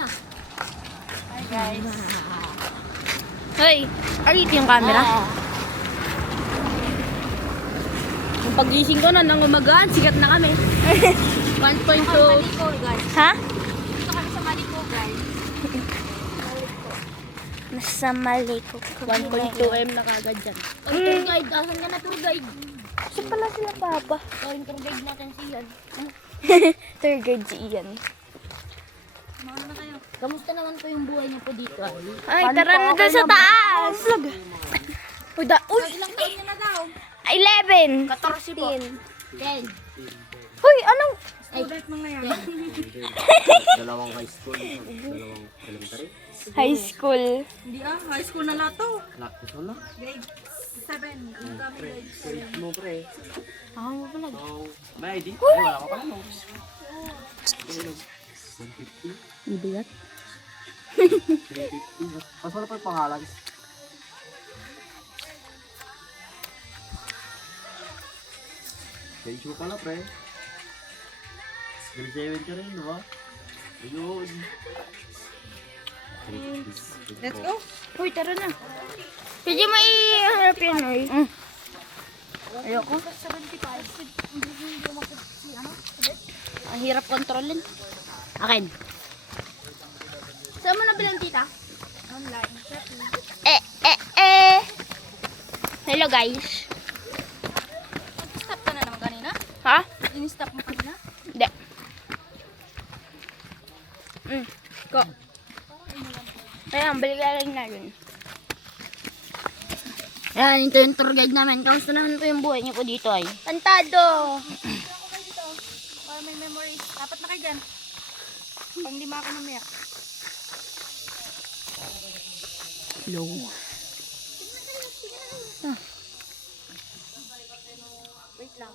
na. Hi guys. Hoy, alit yung camera. Yung pagising ko na nang umagaan, sikat na kami. 1.2. Maliko, guys. Ha? Dito kami sa Maliko, guys. Nasa Maliko. 1.2M na kagad dyan. Ay, tour guide. Asan ka na tour guide? Saan pala sila papa? Yung tour guide natin si Ian. Tour guide si Ian. Sumama na kayo. Kamusta naman po yung buhay niyo po dito? Ay, tara na doon sa taas. Uy, Ilang taon niyo na daw? 11. 14 po. 10. Uy, anong? Student mga yan. Dalawang high school, dalawang elementary. High school. Hindi high school na lahat to. Nakis mo na. Grade 7. Ang kami grade 7. Mo pre. Ako mo pala. Oh, may ID? Ay, wala ka pa no. Ibigat. 350. Mas wala pa yung pangalan. Thank you pala pre. Grade 7 ka rin, di ba? Ayun. Let's go. Uy, tara na. Pwede mo i-harap yan, oy. Ayoko. 75. Ang hirap kontrolin. Akin. Saan mo nabilang tita? Online. Hello, guys. Stop ka na naman kanina? Ha? In-stop mo kanina? Hindi. Go. Ayan, baligalan na yun. Ayan, ito yung tour guide namin. Kamusta naman po yung buhay niyo po dito ay? Kantado! Para may memories. Dapat na kayo dyan. Pang lima ako mamaya. Low. Wait lang.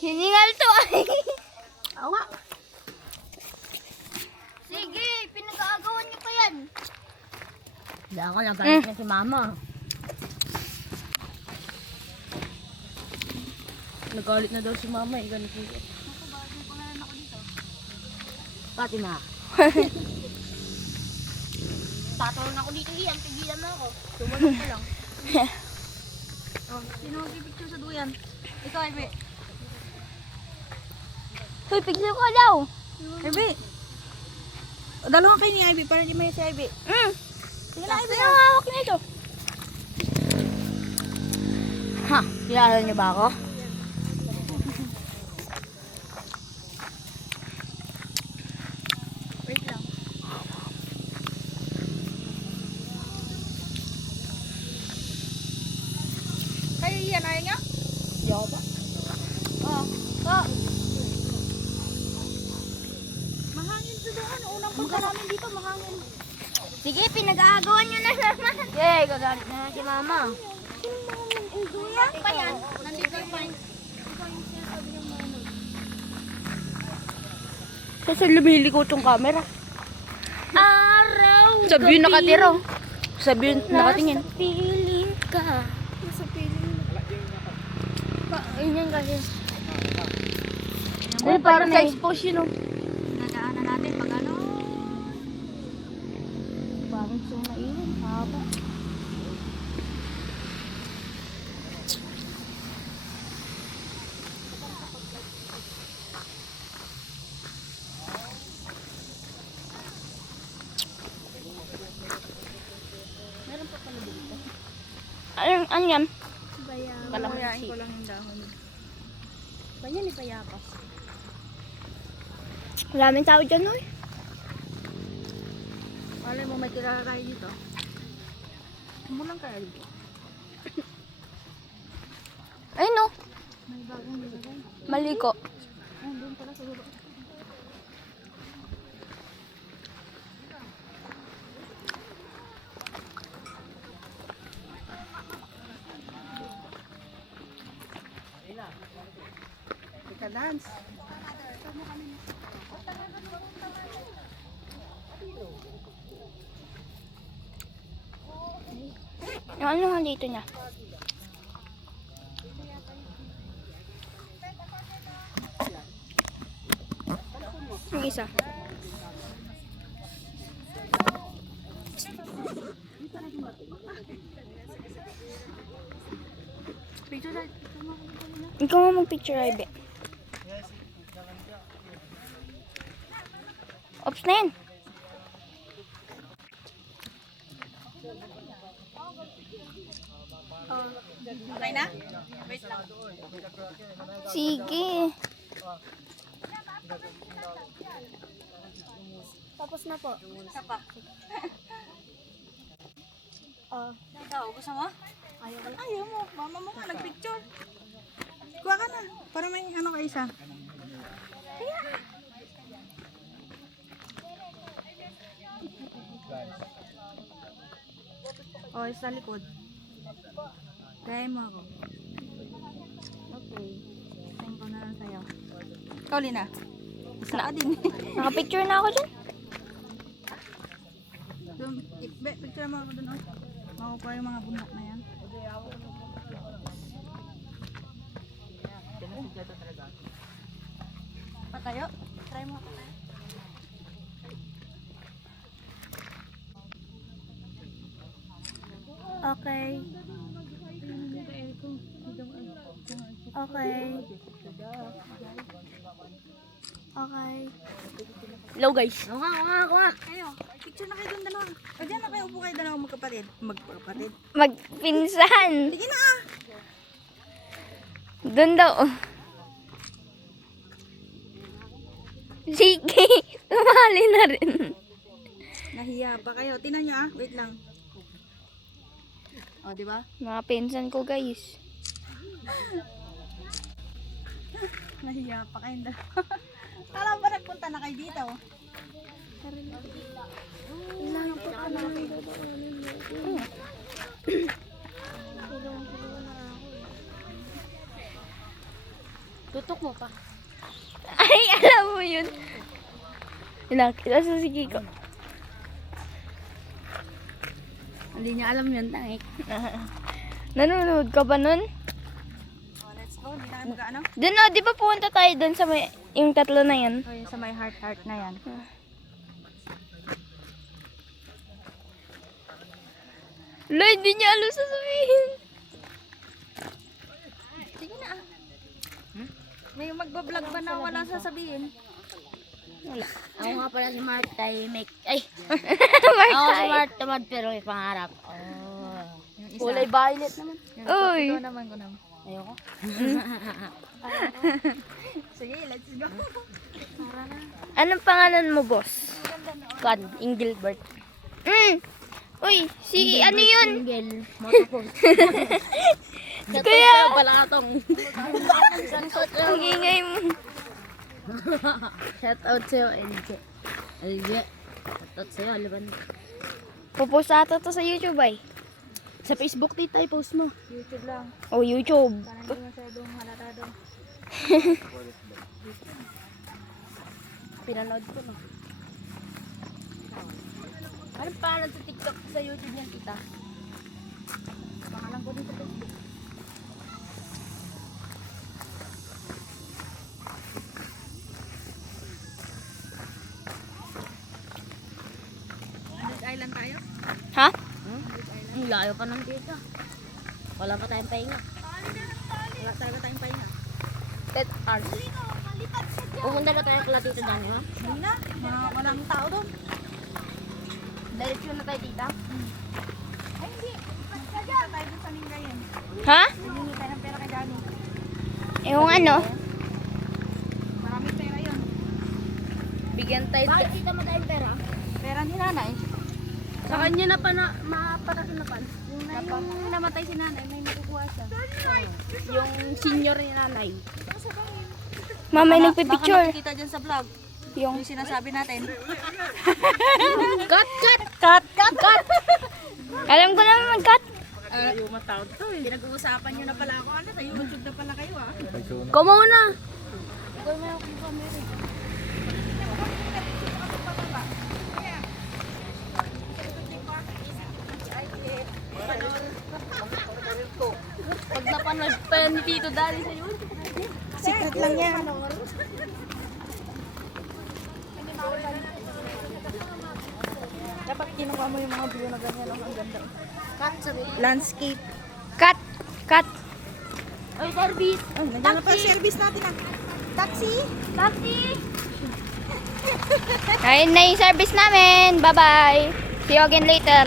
Hiningal to ay! Oo nga. Sige, pinag-aagawan niyo pa yan. Diyan ka nagalit na si mama. Nagalit na daw si mama eh, ganito. Fatima. Tatalon ako dito Ian. Pigilan mo ako. Sumunod ka lang. Sino mag-picture sa duyan? Ikaw, Ivy. Hoy, pigil ko daw. Ivy. Dalawa kayo ni Ivy para di may si Ivy. Sige na, Ivy. Ang hawak na ito. Ha? Kilala niyo ba ako? Wait lang. Kayo Ian, ayaw niya? Yaw ba? Mahangin sa doon. Unang punta namin dito, mahangin. Sige, pinag-aagawan niyo na naman. Yay, gagalit na si mama. Kuya? Pa yan, nandito yung pine. Kasi lumiliko itong camera. Araw. Sabi yung nakatira. Sabi yung nakatingin. Nasa piling ka. Nasa piling. Ganyan kasi. Ay, Para sa expose yun. Nadaanan natin pag ano. Parang sumayin. Haba. Meron pa pala dito. Ano yan? Bayaw. Kalamansi. Bayain ko lang yung dahon. Ganyan ni Payapas. Maraming tao dyan, oy. Malay mo may tira tayo dito. Umulang kaya dito. Ay, no. May bagong nilagay. Maliko. Ay, doon pala sa baba. Ika dance. Yung ano nga dito niya? Yung isa. Picture na. Ikaw nga mag-picture, Ibe. Ops na yan. Okay na? Wait lang. Sige. Tapos na po. Isa pa. Ikaw, gusto mo? Ayaw mo. Mama mo nga, nagpicture. Kuha ka na. Para may ano ka isa. Kaya. O, sa likod. Gaya mo ako. Okay. Send ko na lang sa'yo. Ikaw, Lina. Isa ka din. Nakapicture na ako dyan. Doon, picture mo ako doon. Oh. Makukuha yung mga bundok na yan. Patayo? Try mo. Okay. Okay. Okay. Hello guys. Ako nga. Kayo, picture na kayo doon dalawa. O dyan na kayo, upo kayo dalawa magkapatid. Magkapatid. Magpinsan. Sige na ah! Doon daw. Sige. Tumali na rin. Nahiya pa kayo. Tingnan nyo ah. Wait lang. O, di ba? Mga pinsan ko guys. Nahiya pa kayo dalawa. Kala ba nagpunta na kayo dito? Tutok mo pa. Ay, alam mo yun. Nakita sa sige ko. Hindi niya alam yun, tangik. Nanonood ka ba nun? O, let's go. Hindi na kayo mag-ano? Doon di ba pumunta tayo doon sa may, yung tatlo na yan? O, yung sa may heart na yan. Lo, hindi niya alam sasabihin. Sige na ah. May magbablog ba na walang sasabihin? Wala. Ako nga pala si Marta, make... Ay! Martay. Ako si Marta, pero may pangarap. Oh. Yung isa. Kulay violet naman. Uy. Ikaw naman ko naman. Ayoko. Sige, let's go. Anong pangalan mo, boss? Kan, Engelbert. Uy, si ano yun? Engel. Motocross. Kuya. Pala nga tong. Ang ingay mo. Shout out sa'yo, LJ. LJ. Shout out sa'yo, Alban. Pupost ata to sa YouTube ay. Sa Facebook, tita, i-post mo. YouTube lang. O YouTube. Para hindi masyadong halata doon. Pinanood ko, no? Anong pangalan sa TikTok sa YouTube niyan, tita? Pangalan ko dito Facebook. Andres Island tayo? Ha? Ang layo pa ng dito. Wala pa tayong pahinga. Wala tayo tayong pahinga. 10 hours. Pumunta ba tayo pala dito, Dani, ha? Hindi na. Walang tao doon. Direksyon na tayo, tita. Ay, hindi. Kaya tayo doon sa Lingayen. Ha? Hindi tayo ng pera kay Dani. Yung ano? Maraming pera yun. Bigyan tayo. Bakit tita mo tayong pera? Pera ni nanay. Sa kanya na pa na, mapatakinapan. Yung namatay si nanay, may nakukuha siya. Yung senior ni nanay. Mamay Baka nagpipicture. makikita dyan sa vlog. Yung Yung sinasabi natin. Cut, cut! Cut! Cut! Cut! alam ko naman mag-cut. Ayaw matawag to eh. Pinag-uusapan nyo na pala ako. Ano, sa YouTube na pala kayo ah. Kumo na! Pag napanood pa yan ni Tito Dali sa YouTube. Secret lang yan. Dapat kinuha mo yung mga view na ganyan. Ang ganda. Cut, sabi. Landscape. Cut. Cut. Oy, service. Oh, nandiyan na pa yung service natin ah. Taxi! Taxi. Ayun na yung service namin. Bye-bye. See you again later.